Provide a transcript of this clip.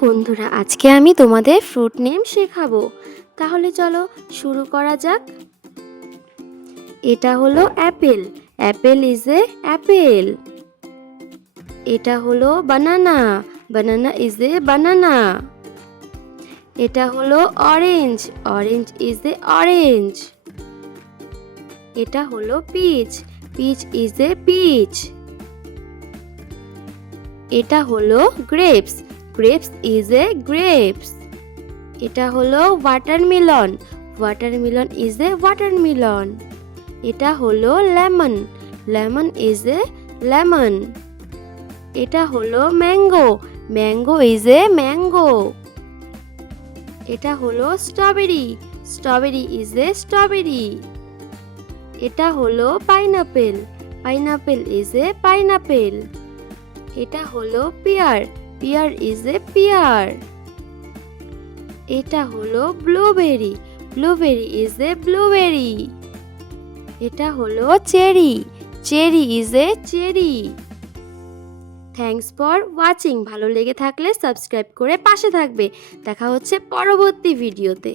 বন্ধুরা, আজকে আমি তোমাদের ফ্রুট নেম শেখাবো। তাহলে চলো শুরু করা যাক। এটা হলো apple. Apple is a apple. এটা হলো banana. Banana is a banana. এটা হলো orange. Orange is a orange. এটা হলো peach. Peach is a peach. এটা হলো grapes. Grapes is a grapes. এটা হলো watermelon. Watermelon is a watermelon. এটা হলো lemon. Lemon is a lemon. এটা হলো mango. Mango is a mango. এটা হলো strawberry. Strawberry is a strawberry. এটা হলো pineapple. Pineapple is a pineapple. এটা হলো pear. Pear is a pear. এটা হলো blueberry. Blueberry is a blueberry. এটা হলো cherry. Cherry is a cherry. Thanks for watching. ভালো লেগে থাকলে সাবস্ক্রাইব করে পাশে থাকবে। দেখা হচ্ছে পরবর্তী ভিডিওতে।